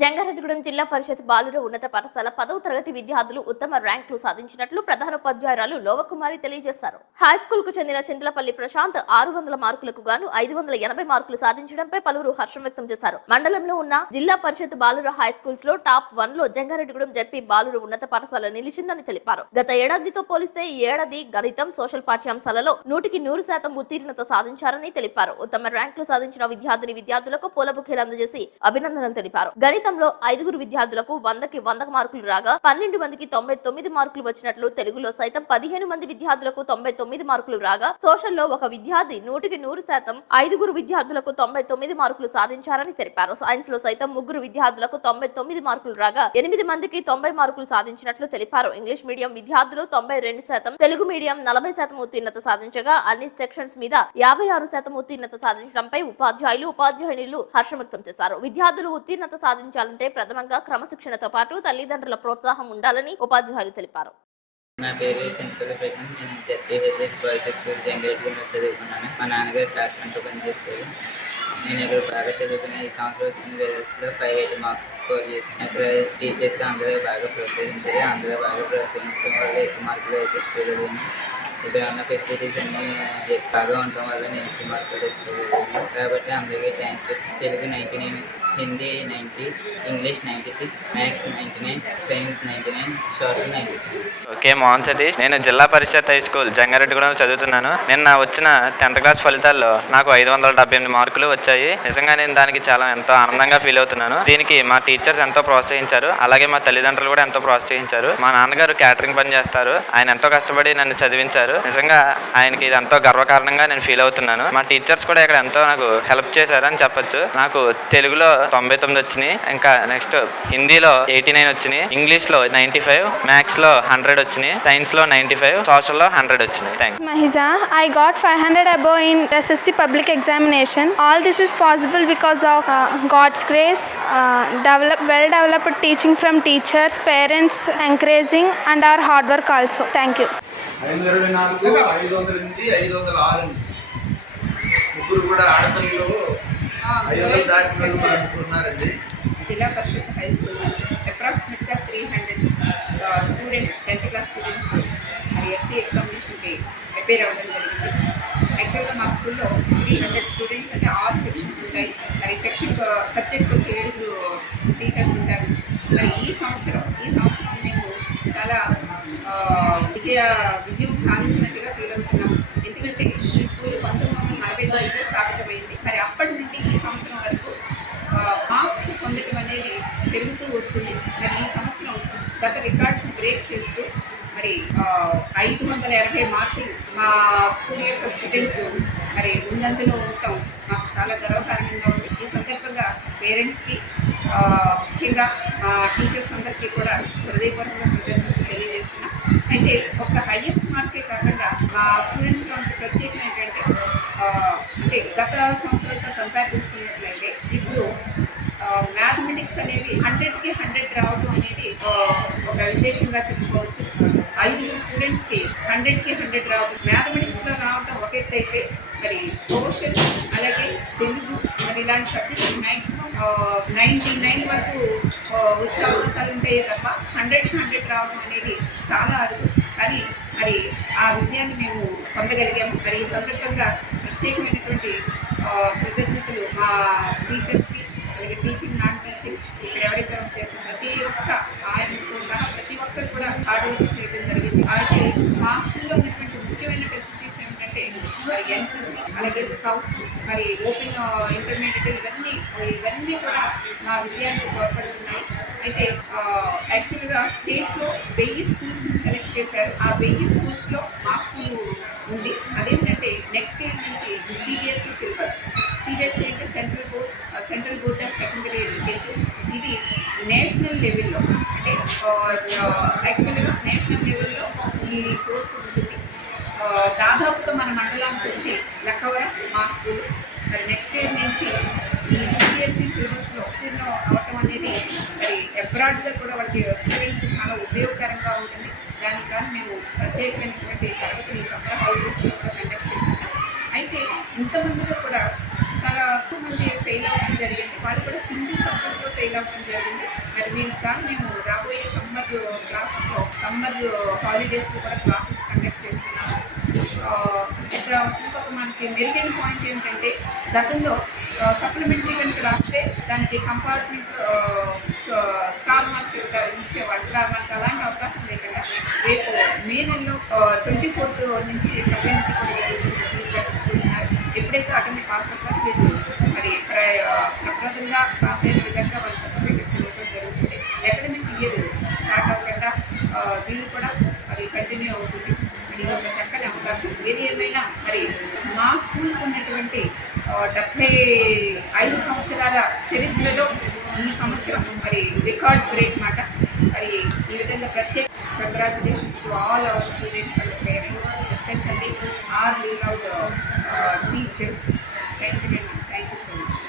జంగారెడ్డిగూడెం జిల్లా పరిషత్ బాలుర ఉన్నత పాఠశాల పదవ తరగతి విద్యార్థులు ఉత్తమ ర్యాంకులు సాధించినట్లు ప్రధానోపాధ్యాయురాలు లోవకుమారి తెలియజేశారు. హై స్కూల్కు చెందిన చింతలపల్లి ప్రశాంత్ ఆరు వందల మార్కులకు గాను ఐదు వందల ఎనభై మార్కులు సాధించడంపై పలువురు హర్షం వ్యక్తం చేశారు. మండలంలో ఉన్న జిల్లా పరిషత్ బాలుర హై స్కూల్స్లో టాప్ వన్లో జంగారెడ్డిగూడెం జడ్పీ బాలుర ఉన్నత పాఠశాల నిలిచిందని తెలిపారు. గత ఏడాదితో పోలిస్తే ఈ ఏడాది గణితం సోషల్ పాఠ్యాంశాలలో నూటికి నూరు శాతం ఉత్తీర్ణత సాధించారని తెలిపారు. ఉత్తమ ర్యాంకులు సాధించిన విద్యార్థిని విద్యార్థులకు పూల అందజేసి అభినందనలు తెలిపారు. గణితంలో ఐదుగురు విద్యార్థులకు వందకి వంద మార్కులు రాగా పన్నెండు మందికి తొంభై తొమ్మిది మార్కులు వచ్చినట్లు తెలుగులో సైతం పదిహేను మంది విద్యార్థులకు తొంభై తొమ్మిది మార్కులు రాగా సోషల్లో ఒక విద్యార్థి నూటికి నూరు శాతం ఐదుగురు విద్యార్థులకు తొంభై తొమ్మిది మార్కులు సాధించారని తెలిపారు. సైన్స్లో సైతం ముగ్గురు విద్యార్థులకు తొంభై తొమ్మిది మార్కులు రాగా ఎనిమిది మందికి తొంభై మార్కులు సాధించినట్లు తెలిపారు. ఇంగ్లీష్ మీడియం విద్యార్థులు తొంభై రెండు శాతం తెలుగు మీడియం నలభై శాతం ఉత్తీర్ణత సాధించగా అన్ని సెక్షన్స్ మీద యాభై ఆరు శాతం ఉత్తీర్ణత సాధించడంపై ఉపాధ్యాయులు ఉపాధ్యాయునులు హర్షం వ్యక్తం చేశారు. విద్యార్థులు ఉత్తీర్ణత సాధించాలంటే ప్రథమంగా క్రమశిక్షణతో పాటు తల్లిదండ్రుల ప్రోత్సాహం ఉండాలని ఉపాధ్యాయులు తెలిపారు. నా పేరు చింతపల్లి ప్రశాంత్. నేను జెడ్పీహెచ్ఎస్ బాయ్స్ స్కూల్ జంగిరెడ్డిలో చదువుకున్నాను. మా నాన్నగారు కార్పెంటర్ పనిచేస్తారు నేను ఇక్కడ బాగా చదువుకునే ఈ సంవత్సరం వచ్చిన రిజల్ట్స్లో ఫైవ్ ఎయిటీ మార్క్స్ స్కోర్ చేశాను. అక్కడ టీచర్స్ అందరూ బాగా ప్రోత్సహించారు. అందరూ బాగా ప్రోత్సహించడం వల్ల ఎక్కువ మార్కులు తెచ్చుకోగలిగాను. ఇక్కడ ఉన్న ఫెసిలిటీస్ అన్నీ బాగా ఉండటం వల్ల నేను ఎక్కువ మార్కులు తెచ్చుకోగలిగాను. కాబట్టి అందరికీ thanks. Telugu ninety nine Hindi ninety English ninety six maths ninety nine science ninety nine social ninety six okay Mohan Satish నేను జిల్లా పరిషత్ హై స్కూల్ జంగారెడ్డిగూడెం చదువుతున్నాను. నిన్న వచ్చిన టెన్త్ క్లాస్ ఫలితాల్లో నాకు ఐదు వందల డెబ్బై ఎనిమిది మార్కులు వచ్చాయి. నిజంగా నేను దానికి చాలా ఎంతో ఆనందంగా ఫీల్ అవుతున్నాను. దీనికి మా టీచర్స్ ఎంతో ప్రోత్సహించారు. అలాగే మా తల్లిదండ్రులు కూడా ఎంతో ప్రోత్సహించారు. మా నాన్నగారు క్యాటరింగ్ పని చేస్తారు. ఆయన ఎంతో కష్టపడి నన్ను చదివించారు. నిజంగా ఆయనకి ఇది ఎంతో గర్వకారణంగా నేను ఫీల్ అవుతున్నాను. మా టీచర్స్ కూడా ఇక్కడ ఎంతో నాకు హెల్ప్ చేశారు అని చెప్పొచ్చు. నాకు తెలుగులో తొంభై తొమ్మిది వచ్చినాయి. ఇంకా నెక్స్ట్ హిందీలో ఎయిటీ నైన్ వచ్చినాయి. ఇంగ్లీష్లో నైన్టీ ఫైవ్. మ్యాథ్స్లో హండ్రెడ్ వచ్చినాయి. సైన్స్లో నైన్టీ ఫైవ్. సోషల్లో హండ్రెడ్ వచ్చినాయి. I got five hundred above in SSC public examination all this is possible because of God's grace develop well developed teaching from teachers parents encouraging and our hard work also thank you ఐదు వందల ఎనిమిది ఐదు వందల ఆరు ముగ్గురు కూడా ఆడతారు జిల్లా పరిషత్ high school అప్రాక్సిమేట్గా three hundred students tenth class students మరి ఎస్సీ ఎగ్జామినేషన్కి ప్రిపేర్ అవ్వడం జరిగింది. యాక్చువల్గా మా స్కూల్లో త్రీ హండ్రెడ్ స్టూడెంట్స్ అంటే ఆరు సెక్షన్స్ ఉంటాయి. మరి సెక్షన్ సబ్జెక్ట్ వచ్చి ఏడుగురు టీచర్స్ ఉంటారు. మరి ఈ సంవత్సరం ఈ సంవత్సరం మేము చాలా విజయ విజయం సాధించినట్టుగా పొందడం అనేది పెరుగుతూ వస్తుంది. మరి ఈ సంవత్సరం గత రికార్డ్స్ బ్రేక్ చేస్తూ మరి ఐదు వందల ఎనభై మార్కులు మా స్కూల్ యొక్క స్టూడెంట్స్ మరి ముందంజలో ఉండటం మాకు చాలా గర్వకారణంగా ఉంది. ఈ సందర్భంగా పేరెంట్స్కి ముఖ్యంగా మా టీచర్స్ అందరికీ కూడా హృదయపూర్వకంగా కృతజ్ఞతలు తెలియజేస్తున్నాం. అయితే ఒక హైయెస్ట్ మార్కే కాకుండా మా స్టూడెంట్స్లో ఉండే ప్రత్యేకం ఏంటంటే అంటే గత సంవత్సరాలతో కంపేర్ చేసుకున్నట్లయితే మ్యాథమెటిక్స్ అనేవి హండ్రెడ్కి హండ్రెడ్ రావడం అనేది ఒక విశేషంగా చెప్పుకోవచ్చు. ఐదుగురు స్టూడెంట్స్కి హండ్రెడ్కి హండ్రెడ్ రావడం మ్యాథమెటిక్స్లో రావడం ఒక ఎత్తు అయితే మరి సోషల్ అలాగే తెలుగు మరి ఇలాంటి సబ్జెక్ట్స్ మ్యాక్సిమం నైంటీ నైన్ వరకు వచ్చే అవకాశాలు ఉంటాయి తప్ప హండ్రెడ్కి హండ్రెడ్ రావడం అనేది చాలా అరుదు. కానీ మరి ఆ విజయాన్ని మేము పొందగలిగాము. మరి ఈ సందర్భంగా ప్రత్యేకమైనటువంటి కృతజ్ఞతలు మా టీచర్స్కి మా స్కూల్లో ఉన్నటువంటి ముఖ్యమైన ఫెసిలిటీస్ ఏమిటంటే ఎన్సిసి ఎన్సీసీ అలాగే స్కౌట్ మరి ఓపెన్ ఇంటర్మీడియట్ ఇవన్నీ ఇవన్నీ కూడా మా విజయానికి తోడ్పడుతున్నాయి. అయితే యాక్చువల్గా స్టేట్లో వెయ్యి స్కూల్స్ని సెలెక్ట్ చేశారు. ఆ వెయ్యి స్కూల్స్లో మా స్కూల్ ఉంది. అదేంటంటే నెక్స్ట్ ఇయర్ నుంచి సిబిఎస్ఈ సిలబస్. సిబిఎస్ఈ అంటే central board central board of secondary education. ఇది నేషనల్ లెవెల్లో. అంటే యాక్చువల్గా నేషనల్ లెవెల్లో ఈ కోర్స్ ఉంటుంది దాదాపుగా మన మండలానికి వచ్చి లక్కవరం మా స్కూల్ మరి నెక్స్ట్ ఇయర్ నుంచి ఈ సిబిఎస్ఈ సిలబస్లో ఉత్తీర్ణం అవటం అనేది మరి అబ్రాడ్గా కూడా వాళ్ళకి స్టూడెంట్స్కి చాలా ఉపయోగకరంగా ఉంటుంది. దానికి కానీ మేము ప్రత్యేకమైనటువంటి తరగతులు ఈ సమ్మర్ హాలిడేస్లో కూడా కండక్ట్ చేస్తున్నాం. అయితే ఇంతమందిలో కూడా చాలా మంది ఫెయిల్ అవ్వడం జరిగింది. వాళ్ళు కూడా సింగిల్ సబ్జెక్ట్లో ఫెయిల్ అవ్వడం జరిగింది. మరి మేము రాబోయే సమ్మర్ క్లాసెస్లో సమ్మర్ హాలిడేస్లో కూడా క్లాసెస్ కండక్ట్ చేస్తున్నాము. ఇక్కడ ఇంకొక మనకి మెరుగైన పాయింట్ ఏంటంటే గతంలో సప్లిమెంటరీ కనుక రాస్తే దానికి కంపార్ట్మెంట్ స్టార్ మార్క్స్ ఇచ్చేవాళ్ళు. ఇక్కడ మనకు అలాంటి అవకాశం లేకుండా రేపు మే నెలలో ట్వంటీ ఫోర్త్ నుంచి సప్లిమెంటరీ జరుగుతుంది ఫీజు కట్టించుకుంటున్నారు ఎప్పుడైతే అటెండ్ పాస్ అవుతారో వీళ్ళు మరి ప్ర- ప్రప్రదంగా పాస్ అయిన విధంగా వాళ్ళ సర్టిఫికెట్స్ ఇవ్వడం జరుగుతుంది అకాడమిక్ ఇయర్ స్టార్ట్ అవ్వకుండా ఆ, వీళ్ళు కూడా మరి కంటిన్యూ అవుతుంది. ఇది ఒక చక్కని అవకాశం. ఏది ఏమైనా మరి మా స్కూల్కి ఉన్నటువంటి డెబ్బై ఐదు సంవత్సరాల చరిత్రలో ఈ సంవత్సరం మరి రికార్డ్ బ్రేక్ మాట మరి ఈ విధంగా ప్రత్యేక congratulations to all our students and parents especially are we out teachers thank you thank you so much